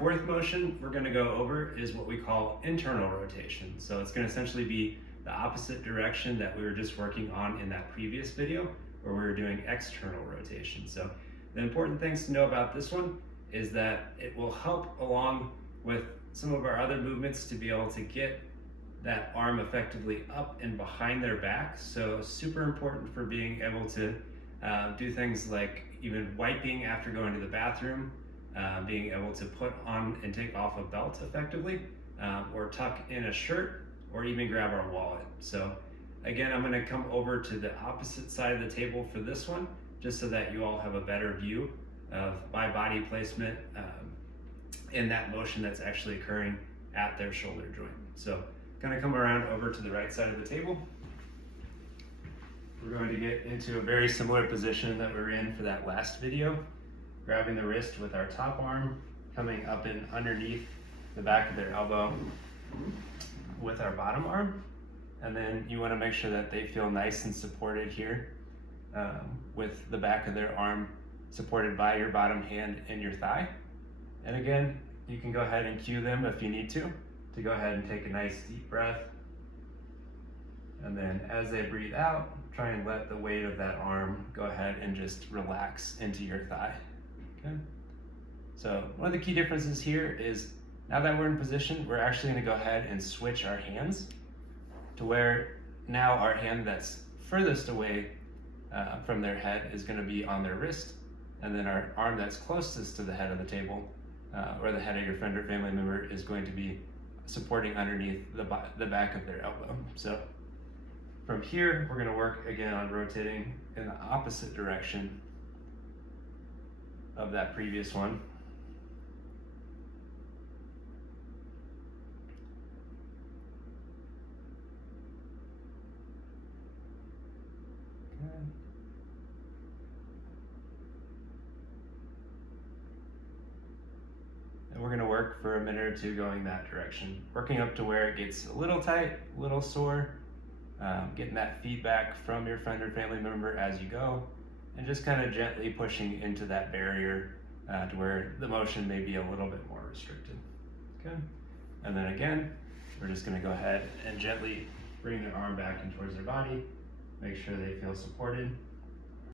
fourth motion we're going to go over is what we call internal rotation. So it's going to essentially be the opposite direction that we were just working on in that previous video where we were doing external rotation. So the important things to know about this one is that it will help along with some of our other movements to be able to get that arm effectively up and behind their back. So super important for being able to do things like even wiping after going to the bathroom, being able to put on and take off a belt effectively, or tuck in a shirt, or even grab our wallet. So again, I'm going to come over to the opposite side of the table for this one, just so that you all have a better view of my body placement in that motion that's actually occurring at their shoulder joint. So going to come around over to the right side of the table. We're going to get into a very similar position that we were in for that last video, grabbing the wrist with our top arm, coming up and underneath the back of their elbow with our bottom arm. And then you want to make sure that they feel nice and supported here with the back of their arm supported by your bottom hand and your thigh. And again, you can go ahead and cue them if you need to go ahead and take a nice deep breath. And then as they breathe out, try and let the weight of that arm go ahead and just relax into your thigh. Okay. So one of the key differences here is now that we're in position, we're actually going to go ahead and switch our hands to where now our hand that's furthest away from their head is going to be on their wrist, and then our arm that's closest to the head of the table or the head of your friend or family member is going to be supporting underneath the back of their elbow. So from here, we're going to work again on rotating in the opposite direction of that previous one. Okay. And we're going to work for a minute or two going that direction, working up to where it gets a little tight, a little sore, getting that feedback from your friend or family member as you go, and just kind of gently pushing into that barrier to where the motion may be a little bit more restricted. Okay. And then again, we're just going to go ahead and gently bring their arm back in towards their body, make sure they feel supported,